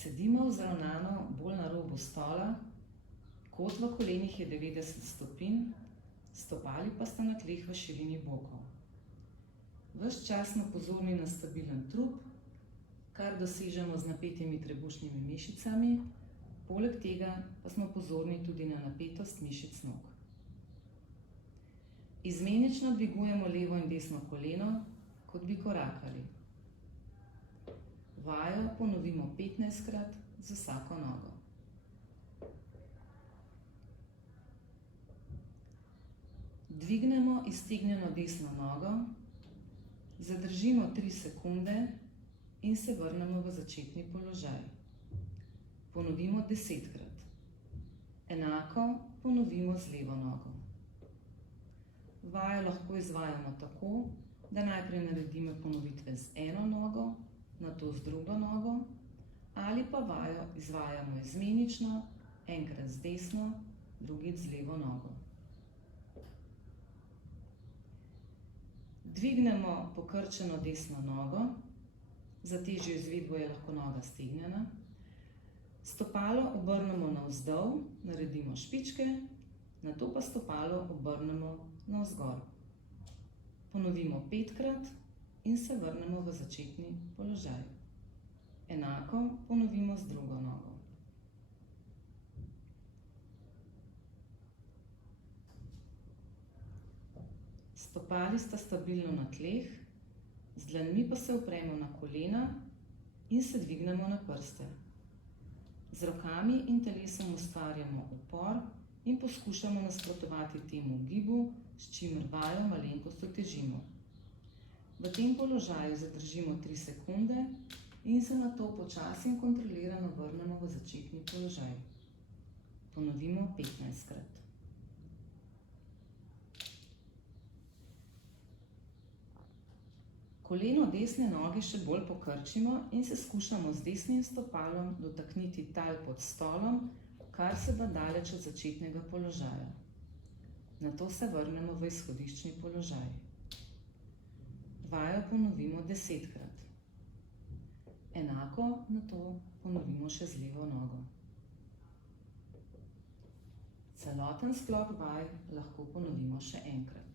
Sedimo vzravnano bolj na robu stola, kot v kolenih je 90 stopinj, stopali pa sta na tleh v širini bokov. Ves čas smo pozorni na stabilen trup, kar dosežemo z napetimi trebušnimi mišicami, poleg tega pa smo pozorni tudi na napetost mišic nog. Izmenično dvigujemo levo in desno koleno, kot bi korakali. Vajo ponovimo 15-krat z vsako nogo. Dvignemo iztegnjeno desno nogo, zadržimo 3 sekunde in se vrnemo v začetni položaj. Ponovimo 10-krat. Enako ponovimo z levo nogo. Vajo lahko izvajamo tako, da najprej naredimo ponovitve z eno nogo, nato z drugo nogo, ali pa vajo izvajamo izmenično, enkrat z desno, drugič z levo nogo. Dvignemo pokrčeno desno nogo, za težjo izvedbo je lahko noga stegnjena. Stopalo obrnemo navzdol, naredimo špičke, nato pa stopalo obrnemo navzgor. Ponovimo 5-krat in se vrnemo v začetni položaj. Enako ponovimo z drugo nogo. Stopali sta stabilno na tleh, z dlanmi pa se opremo na kolena in se dvignemo na prste. Z rokami in telesom ustvarjamo upor in poskušamo nasprotovati temu gibu, s čimer vajo malenkost otežimo. V tem položaju zadržimo 3 sekunde in se nato počasi in kontrolirano vrnemo v začetni položaj. Ponovimo 15-krat. Koleno desne noge še bolj pokrčimo in se skušamo z desnim stopalom dotakniti tal pod stolom, kar se da daleč od začetnega položaja. Nato se vrnemo v izhodiščni položaj. Vajo ponovimo 10-krat. Enako nato ponovimo še z levo nogo. Celoten sklop vaj lahko ponovimo še enkrat.